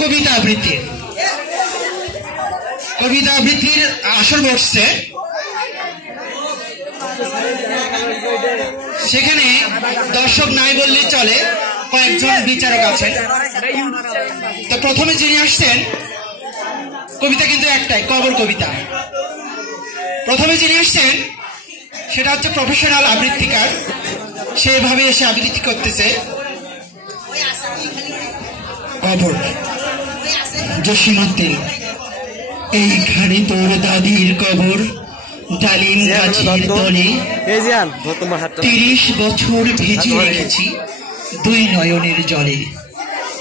কবিতা আবৃত্তির আসর বসছে। সেখানে দর্শক নাই বললেই চলে, কয়েকজন বিচারক আছেন। তো প্রথমে যিনি আসছেন, কবিতা কিন্তু একটাই, কবর কবিতা। প্রথমে যিনি আসছেন সেটা হচ্ছে প্রফেশনাল আবৃত্তিকার, সেভাবে এসে আবৃত্তি করতেছে। কবর জসীমউদ্দিন, এইখানে তোর দাদির কবর, ডালিম গাছের তলে 30 বছর ভিজিয়ে রেখেছি 2 নয়নের জলে।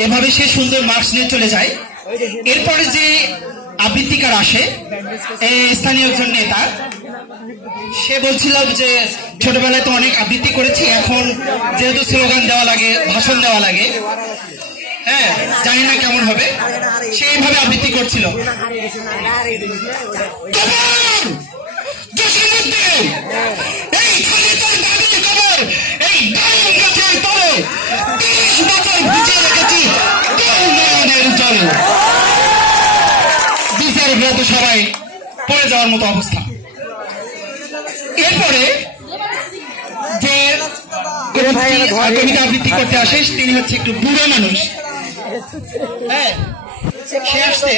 এভাবে সে সুন্দর মার্কস নিয়ে চলে যায়। এরপরে যে আবৃত্তিকার আসে, স্থানীয় একজন নেতা, সে বলছিল যে ছোটবেলায় তো অনেক আবৃত্তি করেছি, এখন যেহেতু স্লোগান দেওয়া লাগে, ভাষণ দেওয়া লাগে, হ্যাঁ জানি না কেমন হবে, সেইভাবে আবৃত্তি করছিল। বিচারকরা তো সবাই পড়ে যাওয়ার মতো অবস্থা। এরপরে যে কবিতা আবৃত্তি করতে আসে তিনি হচ্ছে একটু বুড়ো মানুষ। হ্যাঁ, সে আসছে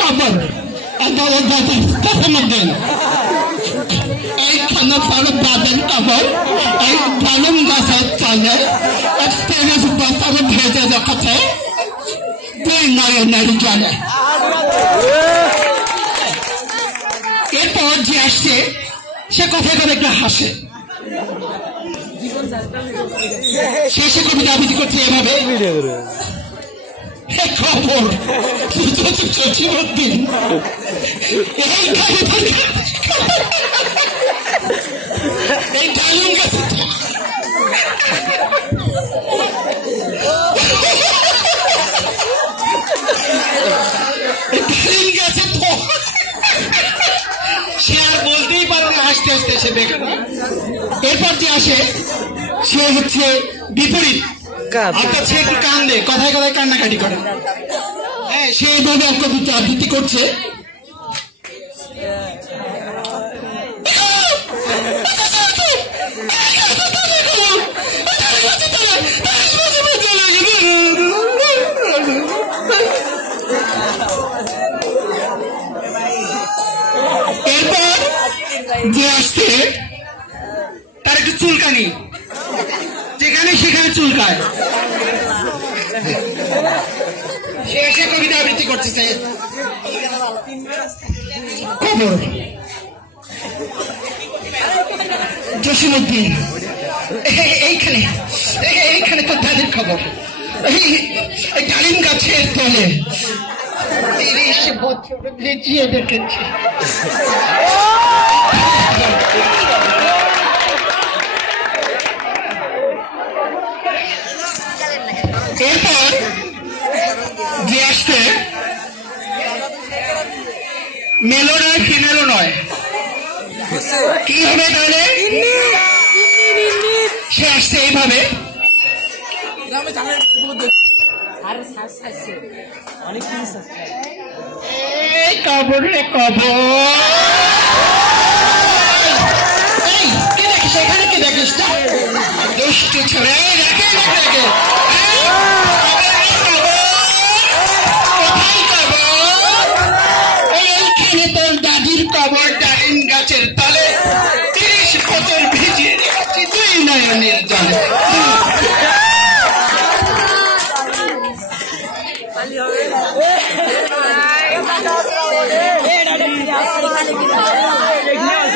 কবর এইখানে তার দাদের কবর, এই ডালিম গাছের তলে 30 বছর ভেজে রেখেছে 2 নয়নের জলে। এরপর যে আসছে সে কথায় কথা একটু হাসে, শেষে কবিতা আবৃত্তি করছে এভাবে, খবর জসীমউদ্দিন, এই ডালিম গাছে সে আর বলতেই পারে না, হাসতে হাসতে সে দেখে না। এরপর যে আসে সে হচ্ছে বিপরীত, অর্থাৎ সে একটু কান্দে, কথায় কথায় কান্নাকাটি করে। হ্যাঁ, সে এইভাবে কবিতা আবৃত্তি করছে। এরপর যে আসছে তার একটু চুলকানি, যেখানে সেখানে চুলকায়, সে এসে কবিতা আবৃত্তি করতেছে। খবর জসীমউদ্দিন, এইখানে তো তাদের খবর, এই ডালিম গাছের তলে 30 বছর ভিজিয়ে রেখেছি। এরপর যে আসছে মেলো নয়, ফিমেলও নয়, কি হবে তাহলে? সে আসছে এইভাবে, কবর রে কবর, কে দেখিস এখানে, কে দেখিস দুষ্টু ছেলে, এইখানে তোর দাদির কবর, ডালিম গাছের তলে 30 বছর ভিজিয়ে রেখেছি 2 নয়নের জলে।